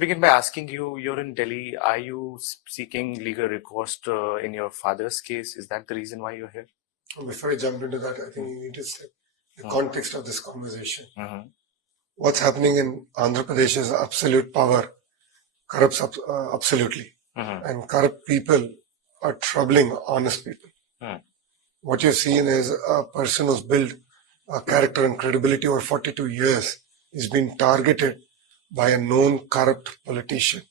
begin by asking you, you're in Delhi. Are you seeking legal recourse in your father's case? Is that the reason why you're here? Before I jump into that, I think you need to set the context of this conversation. What's happening in Andhra Pradesh is absolute power corrupts absolutely. And corrupt people are troubling honest people. What you're seeing is a person who's built a character and credibility over 42 years is being targeted by a known corrupt politician.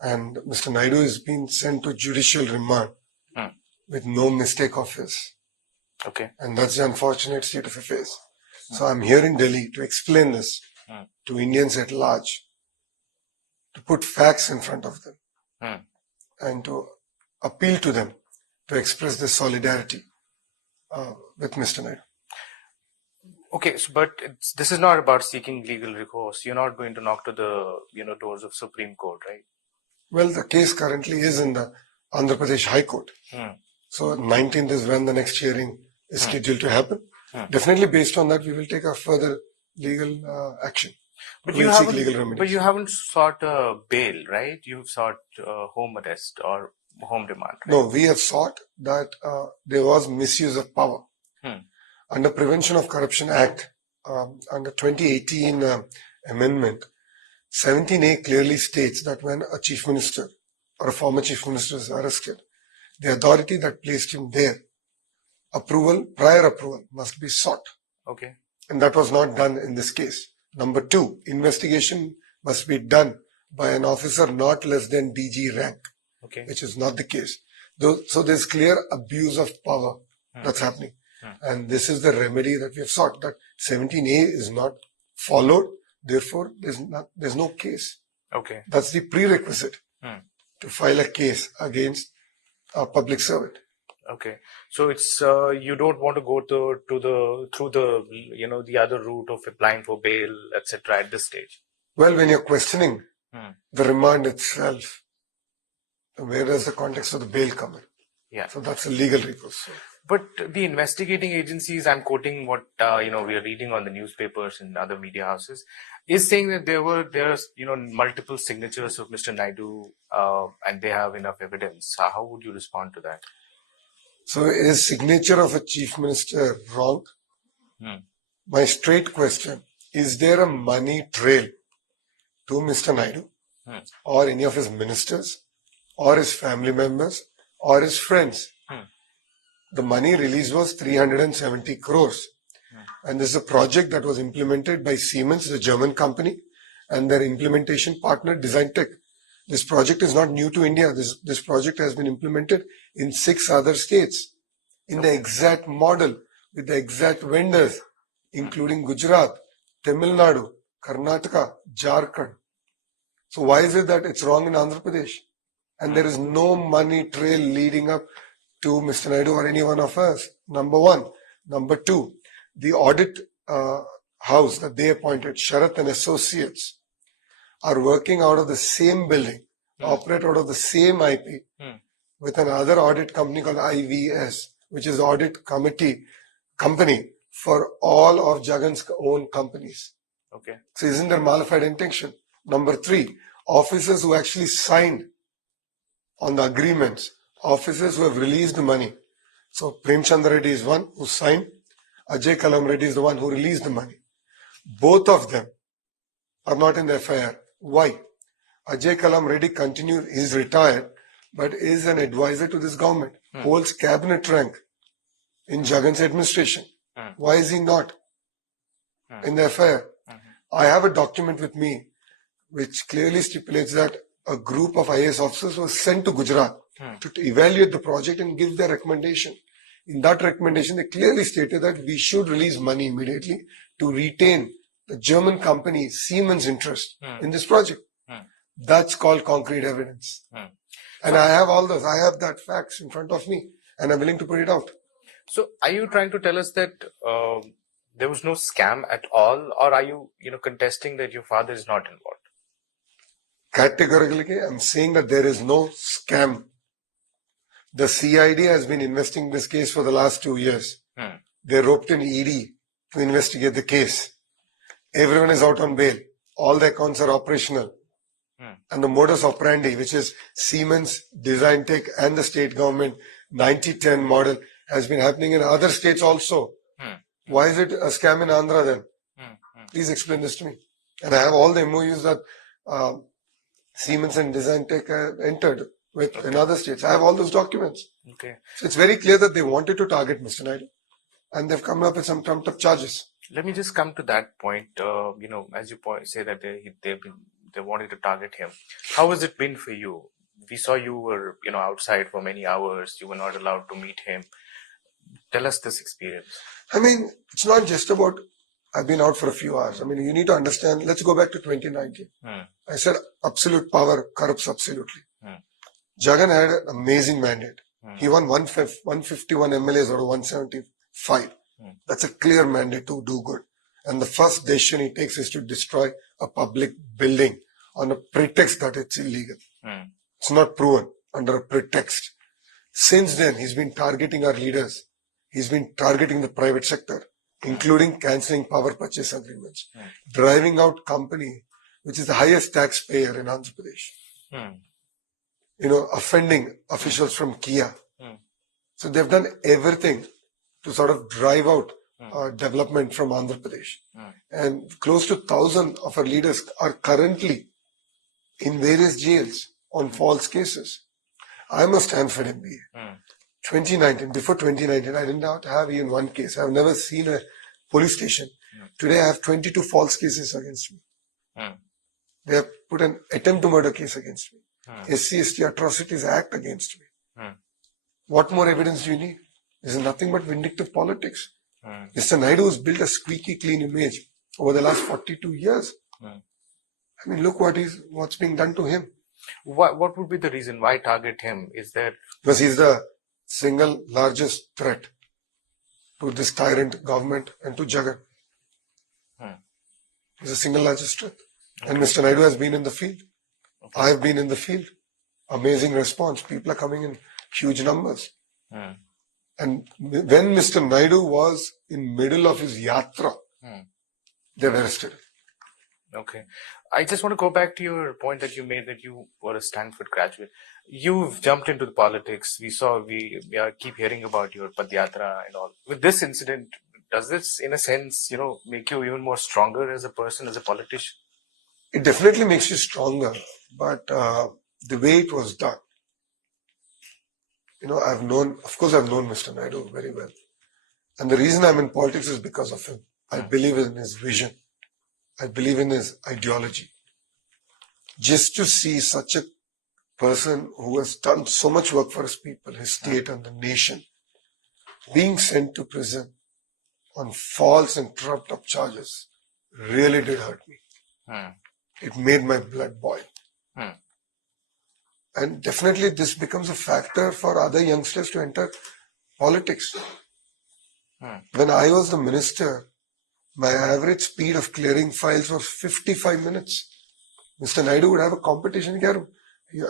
And Mr. Naidu is being sent to judicial remand with no mistake of his. Okay. And that's the unfortunate state of affairs. So I'm here in Delhi to explain this to Indians at large, to put facts in front of them, and to appeal to them to express their solidarity with Mr. Naidu. Okay, so, but this is not about seeking legal recourse. You're not going to knock to the doors of Supreme Court, right? Well, the case currently is in the Andhra Pradesh High Court. So 19th is when the next hearing is scheduled to happen. Definitely based on that, we will take a further legal action. But you haven't sought bail, right? You've sought home arrest or home remand. Right? No, we have sought that there was misuse of power. Under Prevention of Corruption Act, under 2018 amendment, 17A clearly states that when a chief minister or a former chief minister is arrested, the authority that placed him there, prior approval must be sought. Okay. And that was not done in this case. Number 2, investigation must be done by an officer not less than DG rank, which is not the case. So there's clear abuse of power that's happening. And this is the remedy that we have sought, that 17A is not followed. Therefore, there's no case. Okay. That's the prerequisite to file a case against a public servant. Okay. So it's you don't want to go through the other route of applying for bail, etc. at this stage. Well, when you're questioning the remand itself, where does the context of the bail come in? Yeah. So that's a legal recourse. But the investigating agencies, I'm quoting what we are reading on the newspapers and other media houses, is saying that there's multiple signatures of Mr. Naidu, and they have enough evidence. How would you respond to that? So is signature of a chief minister wrong? My straight question, is there a money trail to Mr. Naidu or any of his ministers or his family members or his friends? The money released was 370 crores. And this is a project that was implemented by Siemens, the German company, and their implementation partner, Design Tech. This project is not new to India. This project has been implemented in 6 other states in the exact model with the exact vendors, including Gujarat, Tamil Nadu, Karnataka, Jharkhand. So why is it that it's wrong in Andhra Pradesh? And there is no money trail leading up to Mr. Naidu or any one of us. Number 1. Number 2, the audit house that they appointed, Sharath and Associates, are working out of the same building, operate out of the same IP with another audit company called IVS, which is audit company for all of Jagan's own companies. Okay. So isn't there malified intention? Number 3, officers who actually signed on the agreements, officers who have released the money. So Prem Chandra Reddy is one who signed. Ajay Kalam Reddy is the one who released the money. Both of them are not in the FIR. Why? Ajay Kalam Reddy is retired, but is an advisor to this government, holds cabinet rank in Jagan's administration. Why is he not in the FIR? I have a document with me which clearly stipulates that a group of IAS officers was sent to Gujarat to evaluate the project and give their recommendation. In that recommendation, they clearly stated that we should release money immediately to retain the German company Siemens' interest in this project. That's called concrete evidence. And I have all those. I have that facts in front of me and I'm willing to put it out. So are you trying to tell us that there was no scam at all, or are you contesting that your father is not involved? Categorically, I'm saying that there is no scam. The CID has been investigating this case for the last 2 years. They roped in ED to investigate the case. Everyone is out on bail. All the accounts are operational. And the modus operandi, which is Siemens, Design Tech and the state government 90-10 model, has been happening in other states also. Why is it a scam in Andhra then? Please explain this to me. And I have all the MOUs that Siemens and Design Tech entered with in other states. I have all those documents. Okay. So it's very clear that they wanted to target Mr. Naidu, and they've come up with some trumped up charges. Let me just come to that point. As you say that they wanted to target him. How has it been for you? We saw you were outside for many hours. You were not allowed to meet him. Tell us this experience. I mean, it's not just about I've been out for a few hours. I mean, you need to understand. Let's go back to 2019. I said absolute power corrupts absolutely. Jagan had an amazing mandate. He won 151 MLAs out of 175. That's a clear mandate to do good. And the first decision he takes is to destroy a public building on a pretext that it's illegal. It's not proven under a pretext. Since then, he's been targeting our leaders. He's been targeting the private sector, including cancelling power purchase agreements, driving out company, which is the highest taxpayer in Andhra Pradesh. Offending officials from Kia. So they've done everything to sort of drive out development from Andhra Pradesh. And close to 1,000 of our leaders are currently in various jails on false cases. I'm a Stanford MBA. 2019, before 2019, I did not have even one case. I've never seen a police station. Today I have 22 false cases against me. They have put an attempt to murder case against me. SC/ST Atrocities Act against me. What more evidence do you need? This is nothing but vindictive politics. Mr. Naidu has built a squeaky clean image over the last 42 years. I mean, look what's being done to him. What would be the reason why target him? Is there because he's the single largest threat to this tyrant government and to Jagan. He's the single largest threat. And Mr. Naidu has been in the field. I have been in the field. Amazing response. People are coming in huge numbers. And when Mr. Naidu was in middle of his yatra, they've arrested him. Okay. I just want to go back to your point that you made that you were a Stanford graduate. You've jumped into the politics. We keep hearing about your Padyatra and all. With this incident, does this, in a sense, make you even more stronger as a person, as a politician? It definitely makes you stronger, but the way it was done, I've known Mr. Naidu very well. And the reason I'm in politics is because of him. I believe in his vision. I believe in his ideology. Just to see such a person who has done so much work for his people, his state and the nation, being sent to prison on false and trumped up charges really did hurt me. It made my blood boil. And definitely this becomes a factor for other youngsters to enter politics. When I was the minister, my average speed of clearing files was 55 minutes. Mr. Naidu would have a competition here.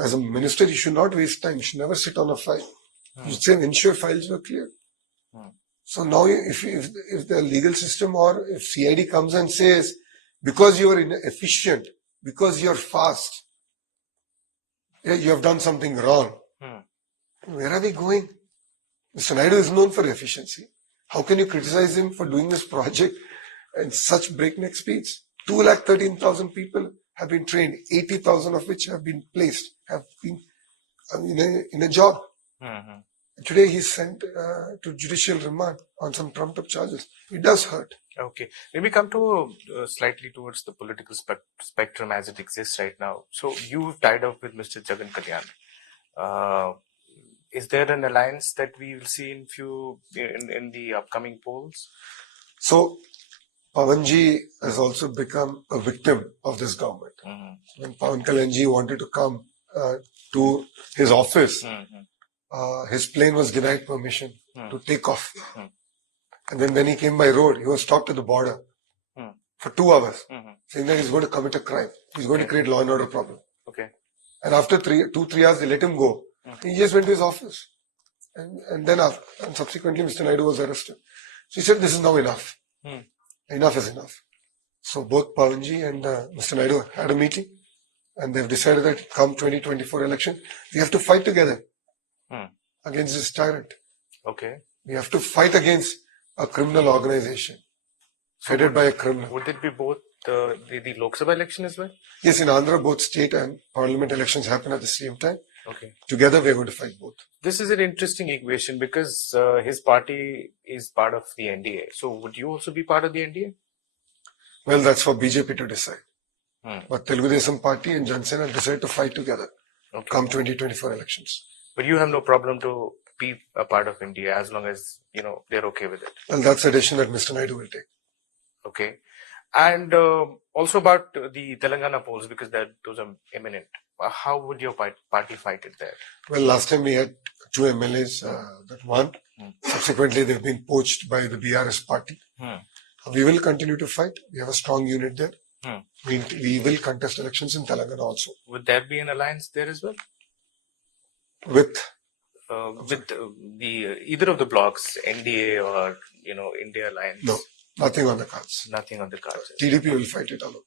As a minister, you should not waste time. You should never sit on a file. You should say, ensure files were cleared. So now if the legal system or if CID comes and says, because you are inefficient, because you are fast, you have done something wrong. Where are we going? Mr. Naidu is known for efficiency. How can you criticize him for doing this project at such breakneck speeds? 213,000 people have been trained, 80,000 of which have been placed, have been in a job. Today he's sent to judicial remand on some trumped up charges. It does hurt. Okay. Let me come to slightly towards the political spectrum as it exists right now. So you've tied up with Mr. Pawan Kalyan. Is there an alliance that we will see in the upcoming polls? So Pawanji has also become a victim of this government. When Pawan Kalyan wanted to come to his office, his plane was denied permission to take off. And then when he came by road, he was stopped at the border for 2 hours, saying that he's going to commit a crime. He's going to create law and order problem. Okay. And after 2-3 hours, they let him go. He just went to his office. And then subsequently, Mr. Naidu was arrested. So he said, this is now enough. Enough is enough. So both Pawanji and Mr. Naidu had a meeting. And they've decided that come 2024 election, we have to fight together against this tyrant. Okay. We have to fight against a criminal organization headed by a criminal. Would it be both the Lok Sabha election as well? Yes, in Andhra, both state and parliament elections happen at the same time. Okay. Together, we're going to fight both. This is an interesting equation because his party is part of the NDA. So would you also be part of the NDA? Well, that's for BJP to decide. But Telugu Desam Party and Janasena decide to fight together come 2024 elections. But you have no problem to be a part of India as long as, they're okay with it. Well, that's a decision that Mr. Naidu will take. Okay. And also about the Telangana polls, because those are imminent. How would your party fight it there? Well, last time we had 2 MLAs that won. Subsequently, they've been poached by the BRS party. We will continue to fight. We have a strong unit there. We will contest elections in Telangana also. Would there be an alliance there as well? With either of the blocks, NDA or India Alliance? No, nothing on the cards. Nothing on the cards. TDP will fight it alone.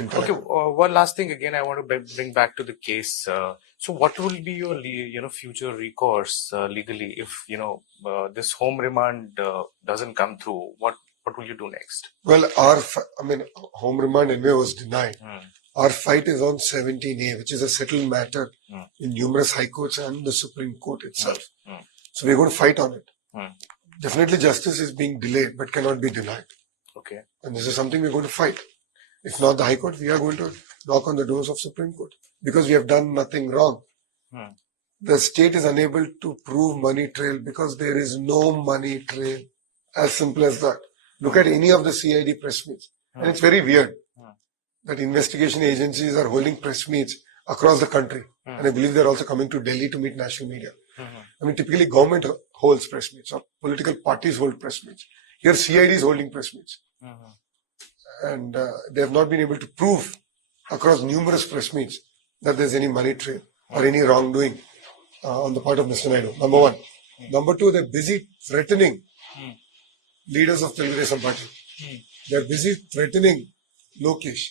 Okay, one last thing again I want to bring back to the case. So what will be your future recourse legally if this home remand doesn't come through? What will you do next? Well, home remand anyway was denied. Our fight is on 17A, which is a settled matter in numerous high courts and the Supreme Court itself. So we're going to fight on it. Definitely justice is being delayed but cannot be denied. Okay. And this is something we're going to fight. If not the High Court, we are going to knock on the doors of Supreme Court because we have done nothing wrong. The state is unable to prove money trail because there is no money trail. As simple as that. Look at any of the CID press meets. And it's very weird that investigation agencies are holding press meets across the country. And I believe they're also coming to Delhi to meet national media. Typically government holds press meets or political parties hold press meets. Here CID is holding press meets. And they have not been able to prove across numerous press meets that there's any money trail or any wrongdoing on the part of Mr. Naidu. Number one. Number two, they're busy threatening leaders of Telugu Desam Party. They're busy threatening Lokesh.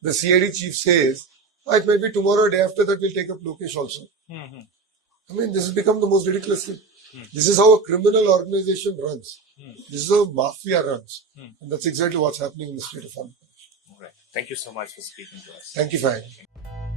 The CID chief says, it might be tomorrow or day after that we'll take up Lokesh also. This has become the most ridiculous thing. This is how a criminal organization runs. This is how mafia runs. And that's exactly what's happening in the state of Andhra Pradesh. All right. Thank you so much for speaking to us. Thank you for having me.